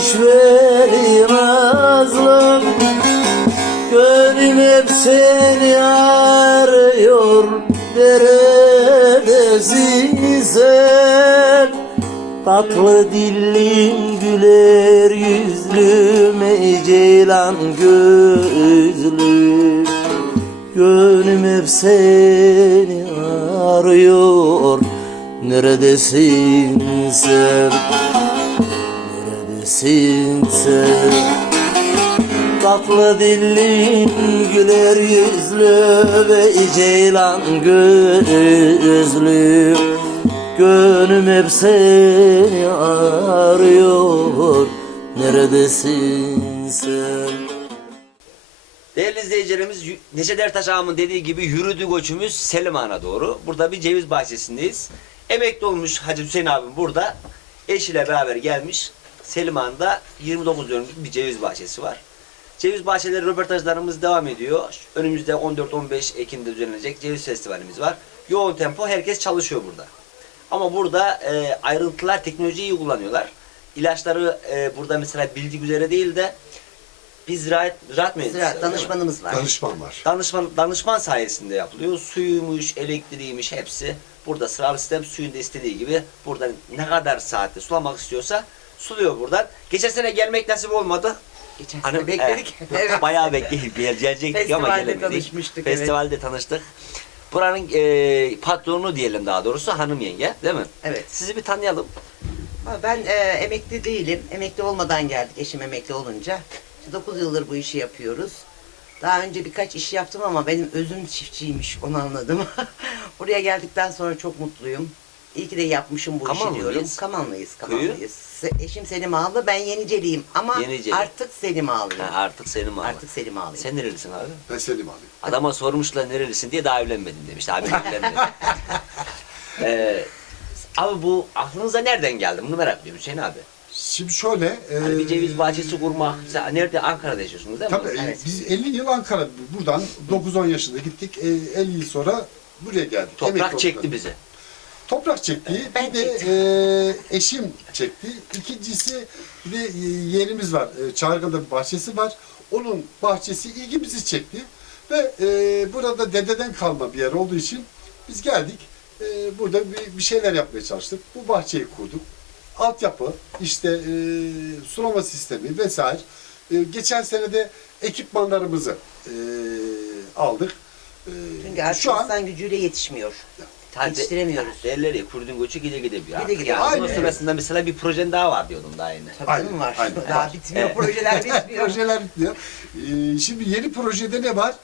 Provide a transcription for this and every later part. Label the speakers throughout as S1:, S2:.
S1: benim azlım, gönlüm hep seni arıyor. Neredesin sen? Tatlı dillim, güler yüzlüm, ey ceylan gözlüm. Gönlüm hep seni arıyor. Neredesin sen? Neredesin sen? Tatlı dillim, güler yüzlü ve ceylan gözlü. Gönlüm hep seni arıyor. Neredesin sen?
S2: Değerli izleyicilerimiz, Neşet Ertaş ağamın dediği gibi yürüdü göçümüz Selim doğru. Burada bir ceviz bahçesindeyiz. Emekli olmuş Hacı Hüseyin abim burada. Eşiyle beraber gelmiş. Selim Ağa'nda 29 dönümlük bir ceviz bahçesi var. Ceviz bahçeleri röportajlarımız devam ediyor. Önümüzde 14-15 Ekim'de düzenlenecek ceviz festivalimiz var. Yoğun tempo, herkes çalışıyor burada. Ama burada ayrıntılar, teknolojiyi kullanıyorlar. İlaçları burada mesela bildiği üzere değil de biz ziraat mühendisi.
S3: Ziraat danışmanımız var.
S4: Danışman var.
S2: Danışman sayesinde yapılıyor. Suyuymuş, elektriğiymiş hepsi. Burada sıralı sistem suyun da istediği gibi buradan ne kadar saatte sulamak istiyorsa suluyor buradan. Geçen sene gelmek nasip olmadı.
S3: Geçen sene bekledik.
S2: Evet. Bayağı bekleyip gelecektik ama
S3: Festivalde
S2: gelemedik.
S3: tanışmıştık,
S2: Festivalde tanıştık. Buranın patronu diyelim daha doğrusu hanım yenge değil mi?
S3: Evet.
S2: Sizi bir tanıyalım.
S3: Ben emekli değilim. Emekli olmadan geldik. Eşim emekli olunca. 9 yıldır bu işi yapıyoruz. Daha önce birkaç iş yaptım ama benim özüm çiftçiymiş, onu anladım. Buraya geldikten sonra çok mutluyum. İyi ki de yapmışım bu
S2: Kamanlı
S3: işi diyorum.
S2: mıyız?
S3: Kamanlıyız,
S2: Köyü?
S3: Kamanlıyız. Eşim Selim Ağalı, ben Yeniceliyim ama
S2: Yeniceli.
S3: artık Selim Ağalıyım.
S2: Ha, artık Selim abi.
S3: Artık Selim Ağalıyım.
S2: Sen nerelisin abi?
S4: Ben Selim abi.
S2: Adama sormuşlar nerelisin diye daha evlenmedin demiş. Abi evlenmedi. Abi bu aklınıza nereden geldi? Bunu merak ediyorum Hüseyin abi.
S4: Şimdi şöyle...
S2: Hani bir ceviz bahçesi kurmak. Sen nerede? Ankara'da yaşıyorsunuz değil mi?
S4: Tabii
S3: Evet.
S4: biz 50 yıl Ankara, buradan 9-10 yaşında gittik. 50 yıl sonra buraya geldik.
S2: Toprak
S4: Emekli
S2: çekti
S4: olduk.
S2: bizi.
S4: Toprak çekti.
S3: Ben
S4: Bir de eşim çekti. İkincisi bir de yerimiz var. Çağırga'da bir bahçesi var. Onun bahçesi ilgimizi çekti. Ve burada dededen kalma bir yer olduğu için biz geldik. Burada bir şeyler yapmaya çalıştık. Bu bahçeyi kurduk. Altyapı, işte sulama sistemi vesaire. Geçen sene de ekipmanlarımızı aldık.
S3: Çünkü artık
S4: Şu an
S3: insan gücüyle yetişmiyor.
S2: Tabii,
S3: Yetiştiremiyoruz.
S2: Derler ya kurdun göçü gide gide bir artık.
S3: gidiyor.
S2: Yani
S4: Aynen.
S2: bunun sırasında mesela bir projen daha var diyordum daha yine.
S3: Tabii
S4: Aynen,
S3: canım var.
S4: aynen.
S3: Daha
S4: Var.
S3: bitmiyor,
S2: Evet.
S3: projeler bitmiyor.
S4: projeler bitmiyor. Şimdi yeni projede ne var?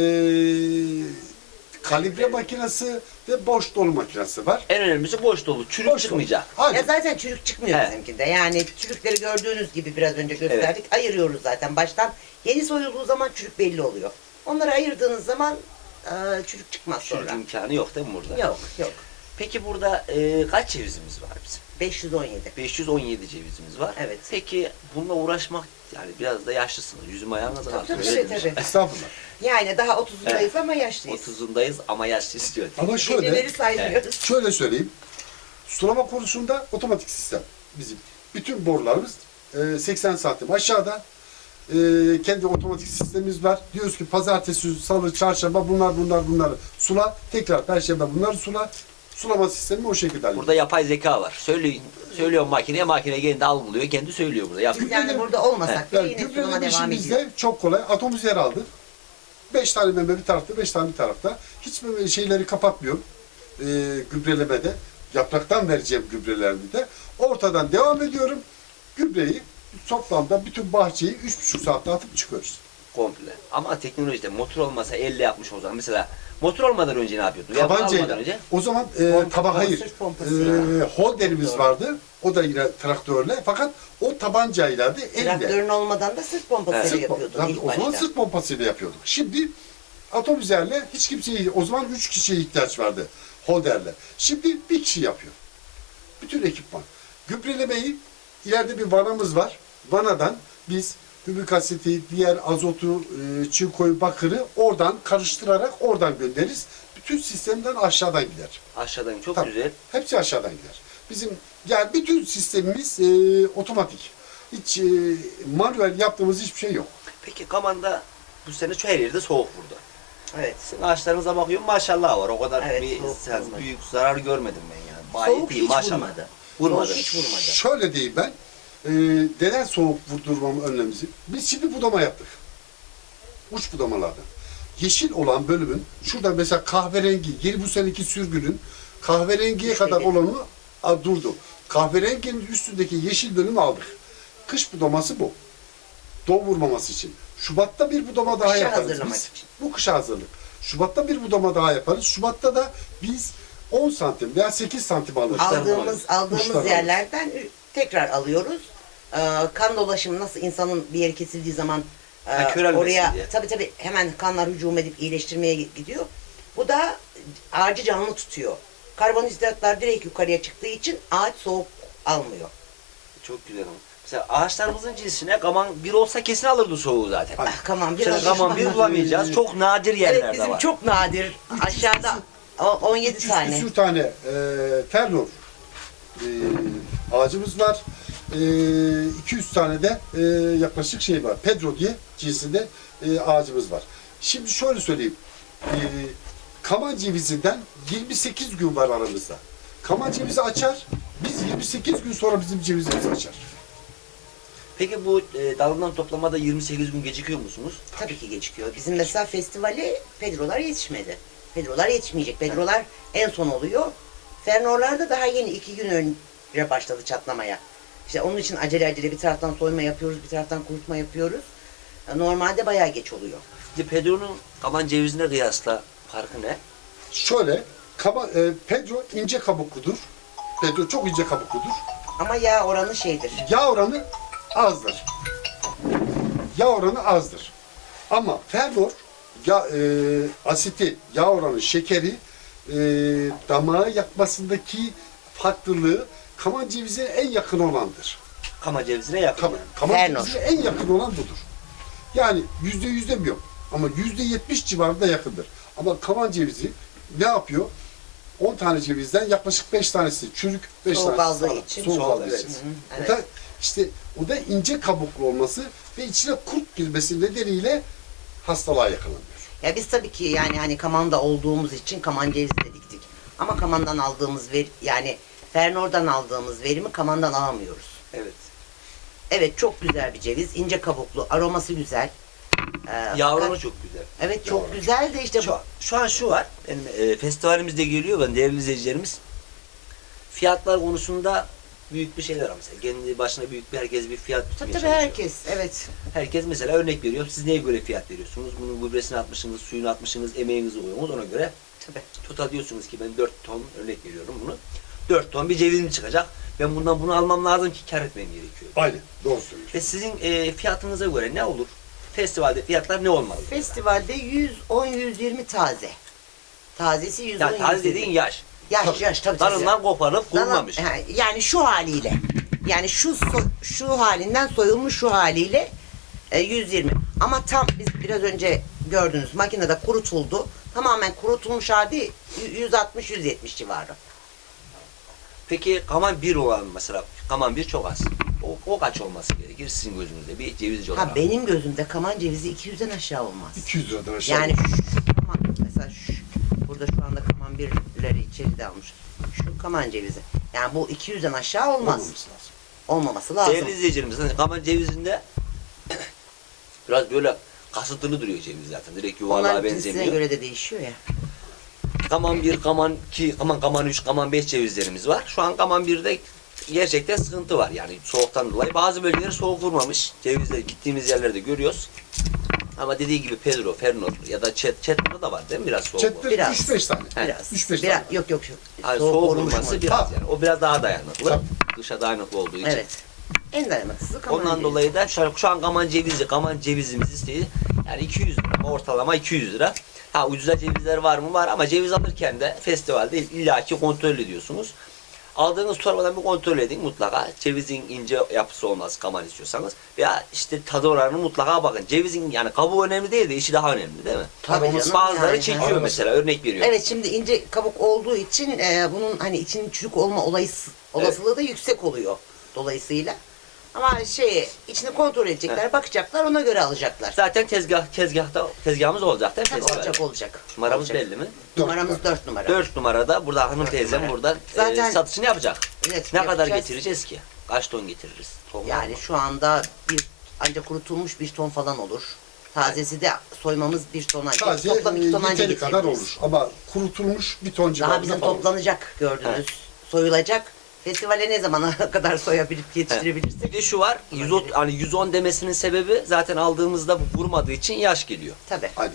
S4: Kalibre makinesi ve boş dolu makinesi var.
S2: En önemlisi boş dolu. Çürük
S4: Boş dolu.
S2: çıkmayacak.
S4: Aynen.
S3: Ya zaten çürük çıkmıyor
S2: Evet.
S3: bizimkinde. Yani çürükleri gördüğünüz gibi biraz önce gösterdik. Ayırıyoruz zaten baştan. Yeni soyulduğu zaman çürük belli oluyor. Onları ayırdığınız zaman çürük çıkmaz
S2: Çürük
S3: sonra.
S2: imkanı yok değil mi burada?
S3: Yok yok.
S2: Peki burada kaç cevizimiz var bizim?
S3: 517.
S2: 517 cevizimiz var.
S3: Evet.
S2: Peki bununla uğraşmak yani biraz da yaşlısınız. Yüzüm ayağınıza
S3: Tabii
S2: kalktı.
S3: tabii
S2: öyle demiş.
S3: tabii.
S4: Estağfurullah.
S3: Yani daha 30'undayız ama yaşlıyız.
S2: 30'undayız ama yaşlıyız diyor.
S4: Ama şöyle,
S3: Geceleri saymıyoruz.
S4: şöyle söyleyeyim. Sulama konusunda otomatik sistem bizim. Bütün borularımız 80 santim aşağıda. Kendi otomatik sistemimiz var. Diyoruz ki pazartesi, salı, çarşamba bunları sula. Tekrar perşembe bunları sula. Sulama sistemi o şekilde hallediyor.
S2: Burada yapay zeka var. Söylüyor makineye, makine kendi algılıyor, kendi söylüyor burada.
S3: Biz yani burada olmasak bile
S4: Yani
S3: yine sunuma
S4: gübreleme
S3: devam
S4: işimiz
S3: ediyor.
S4: de çok kolay. Atomuz yer aldı. 5 tane meme bir tarafta, 5 tane bir tarafta. Hiç böyle şeyleri kapatmıyorum. Gübrelemede. Yapraktan vereceğim gübrelerimi de. Ortadan devam ediyorum. Gübreyi toplamda bütün bahçeyi 3,5 saatte atıp çıkıyoruz.
S2: Komple. Ama teknolojide motor olmasa elle yapmış o zaman. Mesela motor olmadan önce ne yapıyordun? Ya almadan
S4: Tabancayla.
S2: önce.
S4: O zaman
S3: Pompa,
S4: hayır.
S3: sırt pompası.
S4: Holderimiz vardı. O da yine traktörle. Fakat o tabancayla da elle.
S3: Traktörün olmadan da sırt pompasıyla
S4: Sırt
S3: yapıyordun
S4: tabii
S3: ilk
S4: o zaman
S3: başta.
S4: sırt pompasıyla yapıyorduk. Şimdi atomizerle hiç kimseye, o zaman 3 kişiye ihtiyaç vardı holderle. Şimdi bir kişi yapıyor. Bütün ekipman. Gübrelemeyi ileride bir vanamız var. Vanadan biz hümik asiti, diğer azotu, çinkoyu, bakırı oradan karıştırarak oradan göndeririz. Bütün sistemden aşağıdan gider.
S2: Aşağıdan çok
S4: Tabii.
S2: güzel.
S4: Hepsi aşağıdan gider. Bizim yani bütün sistemimiz otomatik. Hiç manuel yaptığımız hiçbir şey yok.
S2: Peki Kaman'da bu sene şu her yerde soğuk vurdu.
S3: Evet.
S2: Sizin ağaçlarınıza bakıyorum maşallah var. O kadar
S3: Evet,
S2: bir
S3: soğuk vurmadı.
S2: büyük zarar görmedim ben yani. Gayet
S3: Soğuk
S2: iyi
S3: hiç
S2: maşallah.
S3: vurmadı.
S2: Vurmadı.
S3: Soğuk hiç vurmadı.
S4: Şöyle diyeyim ben, neden soğuk vurdurmamı önlemimizi? Biz şimdi budama yaptık. Uç budamalardan. Yeşil olan bölümün, şurada mesela kahverengi, yeni bu seneki sürgünün kahverengiye
S3: Düşmedi.
S4: kadar olanı durdu. Kahverenginin üstündeki yeşil bölümü aldık. Kış budaması bu. Dol vurmaması için. Şubat'ta bir budama daha
S3: Kışa
S4: yaparız
S3: hazırlamak
S4: biz.
S3: için.
S4: Bu kışa hazırlık. Şubat'ta bir budama daha yaparız. Şubat'ta da biz 10 santim veya 8 santim alırız.
S3: Aldığımız
S4: Uçlarını
S3: yerlerden tekrar alıyoruz. Kan dolaşımı nasıl insanın bir yeri kesildiği zaman
S2: körelmesin
S3: oraya
S2: diye.
S3: tabii hemen kanlar hücum edip iyileştirmeye gidiyor. Bu da ağacı canlı tutuyor. Karbonhidratlar direkt yukarıya çıktığı için ağaç soğuk almıyor.
S2: Çok güzel ama. Mesela ağaçlarımızın cinsine Kaman bir olsa kesin alırdı soğuğu zaten.
S4: Hadi.
S3: Kaman
S2: Bu sene
S3: biraz
S2: Kaman bir bulamayacağız. Çok nadir yerlerde
S3: Evet bizim
S2: var.
S3: çok nadir. Aşağıda 17
S4: 300
S3: tane.
S4: küsür tane Fernor ağacımız var. 200 tane de yaklaşık şey var. Pedro diye cinsinde ağacımız var. Şimdi şöyle söyleyeyim. Kaman cevizinden 28 gün var aramızda. Kaman cevizi açar. Biz 28 gün sonra bizim cevizimiz açar.
S2: Peki bu dalından toplamada 28 gün gecikiyor musunuz?
S3: Tabii ki gecikiyor. Bizim mesela festivale Pedrolar yetişmedi. Pedrolar yetişmeyecek. Pedrolar en son oluyor. Fernorlar da daha yeni 2 gün önce başladı çatlamaya. İşte onun için acele bir taraftan soyma yapıyoruz, bir taraftan kurutma yapıyoruz. Normalde bayağı geç oluyor.
S2: Şimdi Pedro'nun Kaman cevizine kıyasla farkı ne?
S4: Şöyle, Pedro ince kabukludur. Pedro çok ince kabukludur.
S3: Ama yağ oranı şeydir.
S4: Yağ oranı azdır. Yağ oranı azdır. Ama Fernor asiti, yağ oranı, şekeri damağı yakmasındaki farklılığı kaman cevizine en yakın olandır.
S2: Kaman cevizine yakın. yani.
S4: Kaman
S3: Fernor.
S4: cevizine en yakın olan budur. Yani %100 demiyorum ama %70 civarında yakındır. Ama kaman cevizi ne yapıyor? 10 tane cevizden yaklaşık 5 tanesi çürük, 5
S3: Soğuk
S4: tanesi
S3: aldığı
S4: sağlam.
S3: için.
S4: Soğuk aldığı
S2: Evet.
S4: için.
S3: Hı,
S4: O da işte o da ince kabuklu olması ve içine kurt girmesi nedeniyle hastalığa yakalanıyor.
S3: Ya biz tabii ki yani hani Kaman'da olduğumuz için Kaman cevizi de diktik. Ama Kaman'dan aldığımız yani Fernor'dan aldığımız verimi Kaman'dan alamıyoruz.
S2: Evet.
S3: Evet çok güzel bir ceviz. İnce kabuklu, aroması güzel.
S2: Yağ oranı
S3: fakat-
S2: çok güzel.
S3: Evet çok güzel de işte
S2: Şu an şu var. Benim, festivalimizde geliyor ben değerli izleyicilerimiz. Fiyatlar konusunda büyük bir şeyler var mesela. Kendi başına büyük bir herkes bir fiyat tutmaya
S3: tabii
S2: çalışıyor.
S3: herkes evet.
S2: Herkes mesela örnek veriyor. Siz neye göre fiyat veriyorsunuz? Bunun gübresini atmışsınız, suyunu atmışsınız, emeğinizi koyuyorsunuz. Ona göre
S3: Tabii.
S2: total diyorsunuz ki ben 4 ton örnek veriyorum bunu. 4 ton bir cevizim çıkacak. Ben bundan bunu almam lazım ki kar etmem gerekiyor.
S4: Aynen, doğru söylüyorsun.
S2: Ve sizin fiyatınıza göre ne olur? Festivalde fiyatlar ne olmalı?
S3: Festivalde 110-120 taze. Tazesi 110-120.
S2: Yani taze dediğin yaş.
S3: Yaş tabii.
S2: Dalından koparıp
S3: Dana-
S2: kurulmamış.
S3: Yani şu haliyle. Yani şu halinden soyulmuş şu haliyle 120. Ama tam biz biraz önce gördünüz makinede kurutuldu. Tamamen kurutulmuş hali 160-170 civarı.
S2: Peki Kaman 1 olan mesela, Kaman 1 çok az. O kaç olması gerekir sizin gözünüzde bir cevizci olarak?
S3: Ha benim gözümde kaman cevizi 200'den aşağı olmaz.
S4: 200 liradan aşağı.
S3: Yani mesela burada şu anda kaman birleri içeride almış. Şu kaman cevizi. Yani bu 200'den aşağı olmaz.
S4: olmaması lazım.
S3: Olmaması lazım.
S2: Değerli izleyicilerimiz, hani Kaman cevizinde biraz böyle kasıtlı duruyor ceviz zaten. Direkt yuvarlığa
S3: Onların cinsine
S2: benzemiyor.
S3: göre de değişiyor ya.
S2: Kaman 1, Kaman 2, Kaman 3, Kaman 5 cevizlerimiz var. Şu an Kaman 1'de gerçekten sıkıntı var. Yani soğuktan dolayı. Bazı bölgeleri soğuk vurmamış. Cevizler gittiğimiz yerlerde görüyoruz. Ama dediği gibi Pedro, Fernor ya da Chetler'da da var değil mi biraz soğuk?
S4: Chat'te
S3: Biraz.
S4: 3-5 tane.
S3: Biraz.
S4: 3-5
S3: biraz
S4: tane.
S3: yok.
S2: Yani soğuk
S3: vurmuş
S2: vurması
S3: mu?
S2: biraz
S4: Ha.
S2: yani. O biraz daha dayanıklı.
S4: Tabii.
S2: Dışa dayanıklı olduğu için.
S3: Evet. En dayanıksızı kaman
S2: Ondan
S3: cevizi.
S2: dolayı da şu an Kaman cevizimiz isteği yani 200 lira, ortalama 200 lira. Ha ucuza cevizler var mı? Var ama ceviz alırken de festivalde illaki kontrol ediyorsunuz. Aldığınız torbadan bir kontrol edin mutlaka. Cevizin ince yapısı olmaz Kaman istiyorsanız. Veya işte tadı oranını mutlaka bakın. Cevizin yani kabuğu önemli değil de içi daha önemli değil mi?
S3: Tabii canım,
S2: Bazıları
S3: yani.
S2: çekiyor
S4: Aroması.
S2: mesela örnek veriyor.
S3: Evet şimdi ince kabuk olduğu için bunun hani içinin çürük olma olasılığı da yüksek oluyor dolayısıyla. Ama içini kontrol edecekler, bakacaklar, ona göre alacaklar.
S2: Zaten tezgahımız olacak değil mi?
S3: Tabii
S2: Festivalde?
S3: olacak.
S2: Numaramız
S3: Olacak.
S2: belli mi?
S3: Numaramız 4 numara.
S2: 4 numarada burada hanım teyzem
S3: numara.
S2: burada
S3: Zaten-
S2: satışını yapacak.
S3: Evet,
S2: Ne kadar
S3: yapacağız.
S2: getireceğiz ki? Kaç ton getiririz? Ton var
S3: Yani
S2: mı?
S3: şu anda ancak kurutulmuş 1 ton falan olur. Tazesi de soymamız 1 ton ancak.
S4: Taze
S3: Toplam 2 ton ancak
S4: yeteri kadar
S3: getirebiliriz.
S4: olur. Ama kurutulmuş bir ton
S3: Daha
S4: civarında
S3: bizim
S4: falan olur.
S3: toplanacak gördünüz.
S2: Evet.
S3: Soyulacak. Festivale ne zamana kadar soyabilip
S2: Bir
S3: yetiştirebilirsek.
S2: de şu var, 110, hani 110 demesinin sebebi zaten aldığımızda bu vurmadığı için yaş geliyor.
S3: Tabii.
S4: Aynen.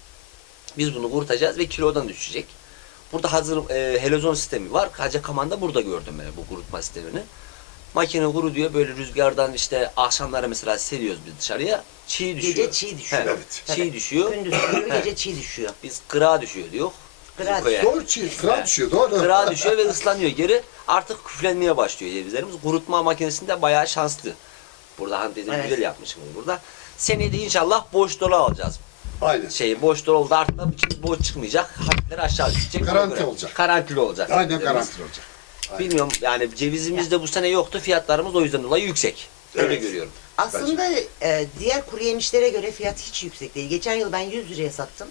S2: Biz bunu kurutacağız ve kilodan düşecek. Burada hazır helezon sistemi var. Kacakaman'da burada gördüm ben bu kurutma sistemini. Makine kurutuyor böyle rüzgardan işte akşamları mesela seriyoruz biz dışarıya. Çiğ düşüyor.
S3: Gece çiğ düşüyor.
S2: He,
S4: Evet.
S2: Çiğ
S3: Tabii.
S2: düşüyor.
S3: Gündüz sürüyor,
S2: He.
S3: gece çiğ düşüyor.
S2: Biz kırağa düşüyor diyor.
S3: Kırağa
S2: Bizim köye.
S4: Doğru kıra düşüyor, doğru.
S2: Kırağa düşüyor ve ıslanıyor geri. Artık küflenmeye başlıyor cevizlerimiz. Kurutma makinesinde bayağı şanslı. Burada hani dedim
S3: Evet.
S2: güzel yapmışım bunu burada. Seneye de inşallah boş dolu alacağız.
S4: Aynen.
S2: Boş dolu oldu artık da içimiz boş çıkmayacak. Hafifler aşağı düşecek. Ona
S4: Garanti
S2: göre.
S4: olacak.
S2: Garantili olacak.
S4: Aynen
S2: Cevizlerimiz.
S4: garanti olacak. Aynen.
S2: Bilmiyorum yani cevizimiz de bu sene yoktu. Fiyatlarımız o yüzden dolayı yüksek. Öyle
S4: Evet.
S2: görüyorum.
S3: Aslında diğer kuru yemişlere göre fiyat hiç yüksek değil. Geçen yıl ben 100 liraya sattım.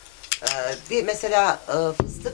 S3: Bir mesela fıstık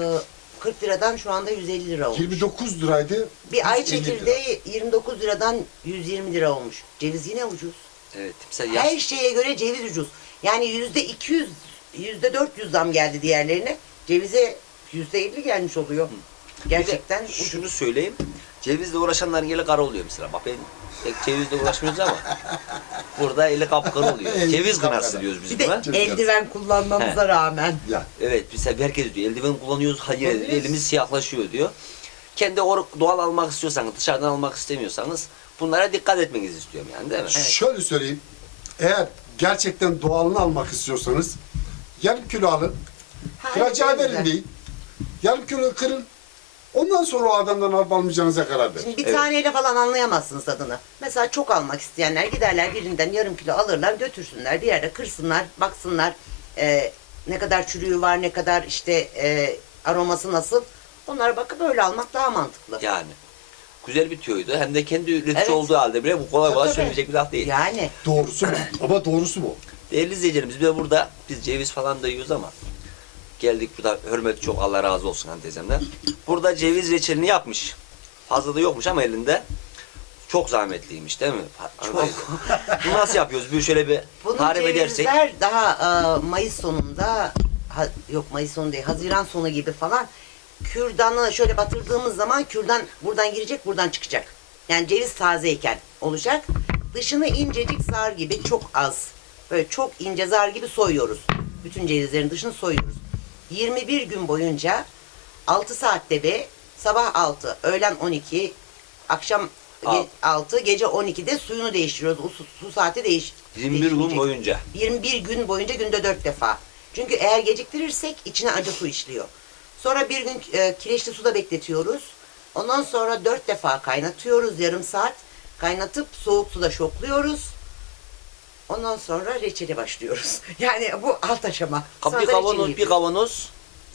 S3: 40 liradan şu anda 150 lira olmuş.
S4: 29 liraydı.
S3: Bir ay
S4: 150 lira.
S3: çekirdeği 29 liradan 120 lira olmuş. Ceviz yine ucuz.
S2: Evet. Mesela yaş,
S3: Her şeye göre ceviz ucuz. Yani %200, %400 zam geldi diğerlerine. Cevize %50 gelmiş oluyor. Gerçekten
S2: Bir de
S3: ucuz.
S2: şunu söyleyeyim. Cevizle uğraşanların eli kara oluyor mesela. Bak ben pek cevizle uğraşmıyoruz ama burada eli kapkara oluyor.
S4: Eli
S2: Ceviz
S4: kapkara.
S2: kınası diyoruz biz
S3: Bir de
S2: buna.
S4: Ceviz
S3: eldiven kullanmamıza rağmen.
S4: Ya.
S2: Evet mesela herkes diyor eldiven kullanıyoruz hayır
S3: Evet.
S2: elimiz siyahlaşıyor diyor. Kendi doğal almak istiyorsanız dışarıdan almak istemiyorsanız bunlara dikkat etmenizi istiyorum yani değil mi?
S3: Evet.
S4: Şöyle söyleyeyim. Eğer gerçekten doğalını almak istiyorsanız yarım kilo alın.
S3: Ha,
S4: Kıracağı
S3: evet,
S4: verin
S3: güzel.
S4: deyin. Yarım kilo kırın. Ondan sonra o adamdan alıp almayacağınıza karar verin.
S3: Şimdi bir
S2: Evet.
S3: taneyle falan anlayamazsınız tadını. Mesela çok almak isteyenler giderler birinden yarım kilo alırlar götürsünler bir yerde kırsınlar baksınlar ne kadar çürüğü var ne kadar aroması nasıl. Onlara bakıp böyle almak daha mantıklı.
S2: Yani güzel bir tüyoydu. Hem de kendi üretici
S3: Evet.
S2: olduğu halde bile bu kolay kolay
S3: Tabii.
S2: söyleyecek bir laf değil.
S3: Yani
S4: Doğrusu bu. Ama doğrusu bu.
S2: Değerli izleyicilerimiz bir de burada biz ceviz falan da yiyoruz ama geldik burada hürmeti çok Allah razı olsun hani teyzemden. Burada ceviz reçelini yapmış. Fazla da yokmuş ama elinde. Çok zahmetliymiş değil mi? Çok. Bu nasıl yapıyoruz? Bir şöyle bir
S3: bunun
S2: tarif edersek.
S3: cevizler daha Mayıs sonunda yok Mayıs sonu değil Haziran sonu gibi falan kürdanı şöyle batırdığımız zaman kürdan buradan girecek buradan çıkacak. Yani ceviz tazeyken olacak. Dışını incecik zar gibi çok az böyle çok ince zar gibi soyuyoruz. Bütün cevizlerin dışını soyuyoruz. 21 gün boyunca 6 saatte bir sabah 6, öğlen 12, akşam 6, gece 12'de suyunu değiştiriyoruz. O su saati
S2: 21 gün
S3: değişmeyecek.
S2: boyunca.
S3: 21 gün boyunca günde 4 defa. Çünkü eğer geciktirirsek içine acı su işliyor. Sonra bir gün kireçli suda bekletiyoruz. Ondan sonra 4 defa kaynatıyoruz yarım saat. Kaynatıp soğuk suda şokluyoruz. Ondan sonra reçeli başlıyoruz. Yani bu alt aşama. Sonra
S2: Bir
S3: da
S2: kavanoz,
S3: reçelini
S2: bir
S3: yapıyoruz.
S2: kavanoz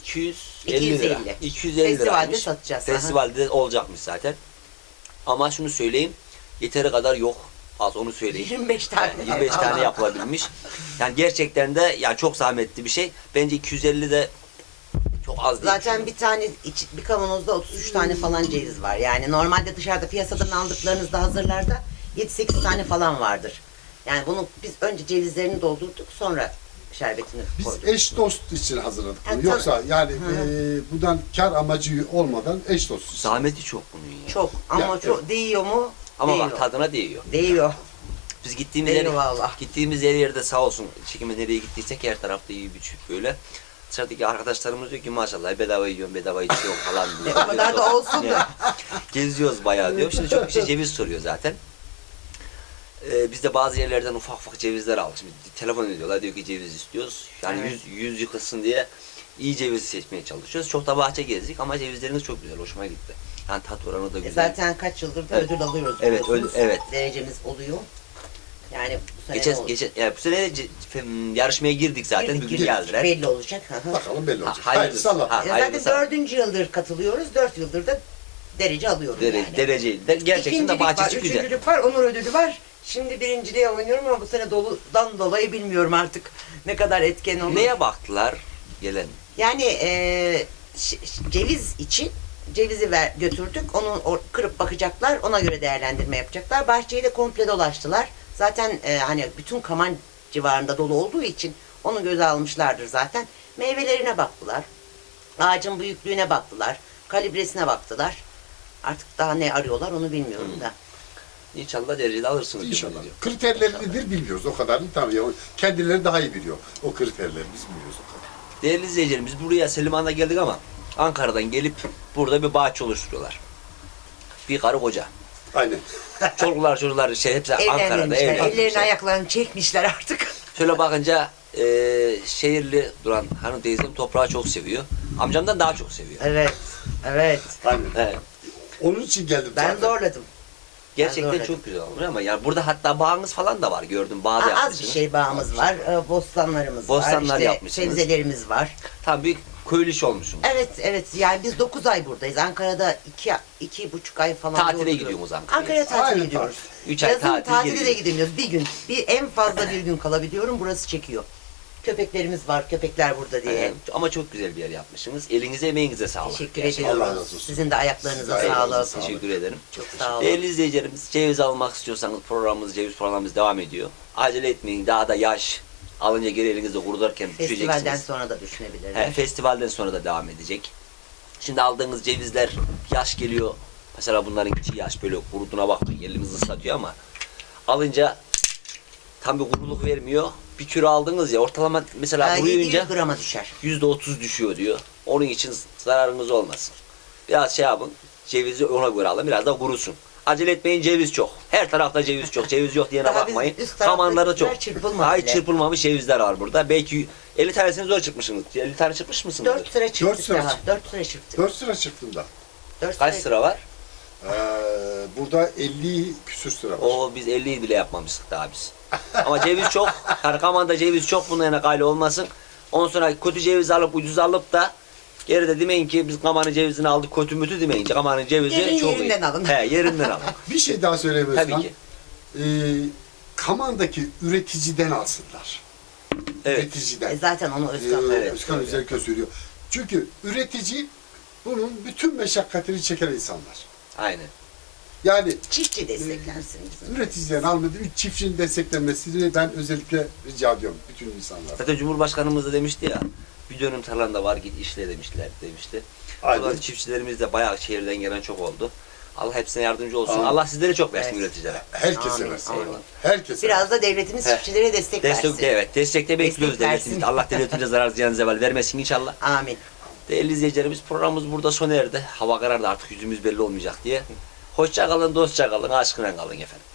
S2: 250 lira.
S3: 250.
S2: 250
S3: Festivalde
S2: liraymış.
S3: satacağız,
S2: Festivalde olacakmış zaten. Ama şunu söyleyeyim. Yeteri kadar yok. Az onu söyleyeyim.
S3: 25 tane.
S2: 25 tane yapılabilmiş. Yani gerçekten de yani çok zahmetli bir şey. Bence 250 de çok az değil.
S3: Zaten bir kavanozda 33 tane falan ceviz var. Yani normalde dışarıda piyasadan aldıklarınızda hazırlarda 7-8 tane falan vardır. Yani bunu biz önce cevizlerini doldurduk sonra şerbetini
S4: Biz
S3: koyduk.
S4: eş dost için hazırladık bunu.
S3: tabii.
S4: Yoksa yani bundan kar amacı olmadan eş dost için.
S2: Zahmeti çok bunun ya.
S3: Çok ama
S4: Ya,
S3: çok değiyor mu?
S2: Ama
S3: değiyor.
S2: bak tadına değiyor.
S3: Değiyor.
S2: Biz gittiğimiz
S3: Değil
S2: yer,
S3: vallahi.
S2: gittiğimiz her yerde sağ olsun çekime nereye gittiysek her tarafta iyi bir çift böyle. Dışarıdaki arkadaşlarımız diyor ki maşallah bedava yiyorum, bedava içiyorum falan diyor.
S3: O kadar da olsun da.
S2: Geziyoruz bayağı diyor. Şimdi çok kişi ceviz soruyor zaten. Biz de bazı yerlerden ufak ufak cevizler aldık. Şimdi telefon ediyorlar diyor ki ceviz istiyoruz. Yani
S3: Evet.
S2: yüz yıkılsın diye iyi ceviz seçmeye çalışıyoruz. Çok da bahçe gezdik ama cevizleriniz çok güzel, hoşuma gitti. Yani tat oranı da güzel.
S3: Zaten kaç yıldır da
S2: Evet.
S3: ödül alıyoruz.
S2: Evet,
S3: biliyorsunuz.
S2: evet.
S3: Derecemiz oluyor. Yani bu sene oldu.
S2: Yani bu sene de yarışmaya girdik zaten.
S3: Girdik,
S2: Bugün geldiler.
S3: Belli olacak. Hı hı.
S4: Bakalım belli olacak.
S2: hayırlısı.
S4: Hayırlısı Allah.
S2: Ha,
S3: Zaten
S2: hayırlısı.
S3: 4. yıldır katılıyoruz. 4 yıldır da derece alıyorum yani.
S2: Dereceli de gerçekten de
S3: İkincilik var,
S2: bahçesi güzel.
S3: üçüncülük var, onur ödülü var. Şimdi birinciliğe oynuyorum ama bu sene doludan dolayı bilmiyorum artık ne kadar etken olur.
S2: Neye baktılar gelen?
S3: Yani ceviz için cevizi götürdük. Onu kırıp bakacaklar. Ona göre değerlendirme yapacaklar. Bahçeyi de komple dolaştılar. Zaten hani bütün Kaman civarında dolu olduğu için onu göze almışlardır zaten. Meyvelerine baktılar. Ağacın büyüklüğüne baktılar. Kalibresine baktılar. Artık daha ne arıyorlar onu bilmiyorum da.
S2: İnşallah dereceli alırsınız. gibi
S4: İnşallah.
S2: diyor.
S4: Kriterleri nedir bilmiyoruz. O kadarını tabii. Kendileri daha iyi biliyor. O kriterleri biz bilmiyoruz o kadar.
S2: Değerli izleyicilerimiz buraya Seliman'da geldik ama Ankara'dan gelip burada bir bahçe oluşturuyorlar. Bir karı koca.
S4: Aynen.
S2: Çocuklar hepsi Ankara'da
S3: Evlenmemişler.
S2: evlenmişler.
S3: Ellerini ayaklarını çekmişler artık.
S2: Şöyle bakınca şehirli duran hanım teyzem toprağı çok seviyor. Amcamdan daha çok seviyor.
S3: Evet. Evet.
S4: Aynen.
S2: Evet.
S4: Onun için geldim
S3: Ben
S4: zaten.
S3: zorladım.
S2: Gerçekten
S3: doğru.
S2: çok güzel olmuş ama yani burada hatta bağınız falan da var gördüm. Bağda
S3: Az bir
S2: yapmışsınız.
S3: şey bağımız var. Bostanlarımız
S2: Bostanlar
S3: var. İşte
S2: yapmışsınız.
S3: sebzelerimiz var.
S2: Tam bir köylü iş olmuşsunuz.
S3: Evet. Yani biz 9 ay buradayız. Ankara'da 2,5 ay falan.
S2: Tatile
S3: yolculuğu.
S2: gidiyorsunuz Ankara'ya.
S3: Ankara'ya tatile
S4: Aynen,
S3: gidiyoruz.
S2: 3 ay
S3: Yazın
S2: tatil,
S3: tatile
S2: geri
S3: de gidemiyoruz. Bir gün. En fazla bir gün kalabiliyorum. Burası çekiyor. Köpeklerimiz var. Köpekler burada diye.
S2: Evet, ama çok güzel bir yer yapmışsınız. Elinize emeğinize sağlık.
S3: Teşekkür
S2: Gerçekten.
S3: ediyorum.
S4: Allah razı olsun.
S3: Sizin de ayaklarınıza
S4: Sizin de
S3: sağlık.
S4: ayaklarınıza
S2: Teşekkür ederim.
S3: Çok sağ olun.
S2: Değerli izleyicilerimiz, ceviz almak istiyorsanız ceviz programımız devam ediyor. Acele etmeyin, daha da yaş alınca geri elinizde kurularken
S3: Festivalden
S2: düşeceksiniz.
S3: sonra da düşünebilirler.
S2: Festivalden sonra da devam edecek. Şimdi aldığınız cevizler yaş geliyor. Mesela bunların içi yaş böyle kuruduğuna bakmayın, elimizi ıslatıyor ama alınca tam bir kuruluk vermiyor. Bir kilo aldınız ya ortalama mesela kuruyunca
S3: 700 grama düşer.
S2: %30 düşüyor diyor. Onun için zararınız olmasın. Biraz şey yapın, cevizi ona göre alın, biraz da kurusun. Acele etmeyin, ceviz çok. Her tarafta ceviz çok, ceviz yok diyene
S3: Daha biz
S2: bakmayın.
S3: üst taraftakiler
S2: Kamanlarda çok.
S3: çırpılmadı
S2: Daha hiç
S3: bile.
S2: çırpılmamış cevizler var burada. Belki 50 tanesini zor çırpmışsınız. 50 tane çırpmış mısınız?
S3: 4 sıra çıktık
S4: 4 sıra
S3: daha.
S4: çıktı.
S3: 4 sıra çıktık.
S4: 4 sıra çıktım da.
S3: 4
S2: Kaç sıra var?
S4: Burada 50 küsür sıra var.
S2: Oo biz 50'yi bile yapmamıştık daha biz. Ama ceviz çok. Yani Kaman'da ceviz çok, bunun yerine gayle olmasın. Ondan sonra kötü ceviz alıp ucuz alıp da geri de demeyin ki biz Kaman'ın cevizini aldık kötü mütü demeyin. Kaman'ın cevizi
S3: Gelin
S2: çok
S3: yerinden
S2: iyi.
S3: alın.
S2: Yerinden alın.
S4: Bir şey daha söyleyeyim
S2: Tabii
S4: Özkan.
S2: ki.
S4: Kaman'daki üreticiden alsınlar.
S2: Evet.
S4: Üreticiden.
S3: Zaten onu Özkan
S2: Evet,
S4: Özkan
S2: öyle.
S4: özellikle söylüyor. Çünkü üretici bunun bütün meşakkatini çeken insanlar.
S2: Aynen.
S4: Yani
S3: çiftçi desteklensin bizim.
S4: üreticilerin almadığı bir çiftçinin desteklenmesini ben özellikle rica ediyorum bütün insanlara.
S2: Zaten Cumhurbaşkanımız da demişti ya, bir dönüm tarlanda var git işle demişti.
S4: Aynen.
S2: Buradan çiftçilerimiz de bayağı şehirden gelen çok oldu. Allah hepsine yardımcı olsun.
S4: Amin.
S2: Allah sizlere çok versin
S3: Evet.
S2: üreticilere.
S4: Herkese
S3: Amin,
S4: versin.
S3: amin.
S4: Herkese
S3: Biraz
S4: versin.
S3: da devletimiz çiftçilere destek versin.
S2: Destekte bekliyoruz
S3: Destek
S2: devletimiz.
S3: versin.
S2: Allah devletimize zarar ziyan zeval vermesin inşallah.
S3: Amin.
S2: Değerli izleyicilerimiz programımız burada sona erdi. Hava karardı artık yüzümüz belli olmayacak diye. Hoşça kalın, dostça kalın, aşkına kalın efendim.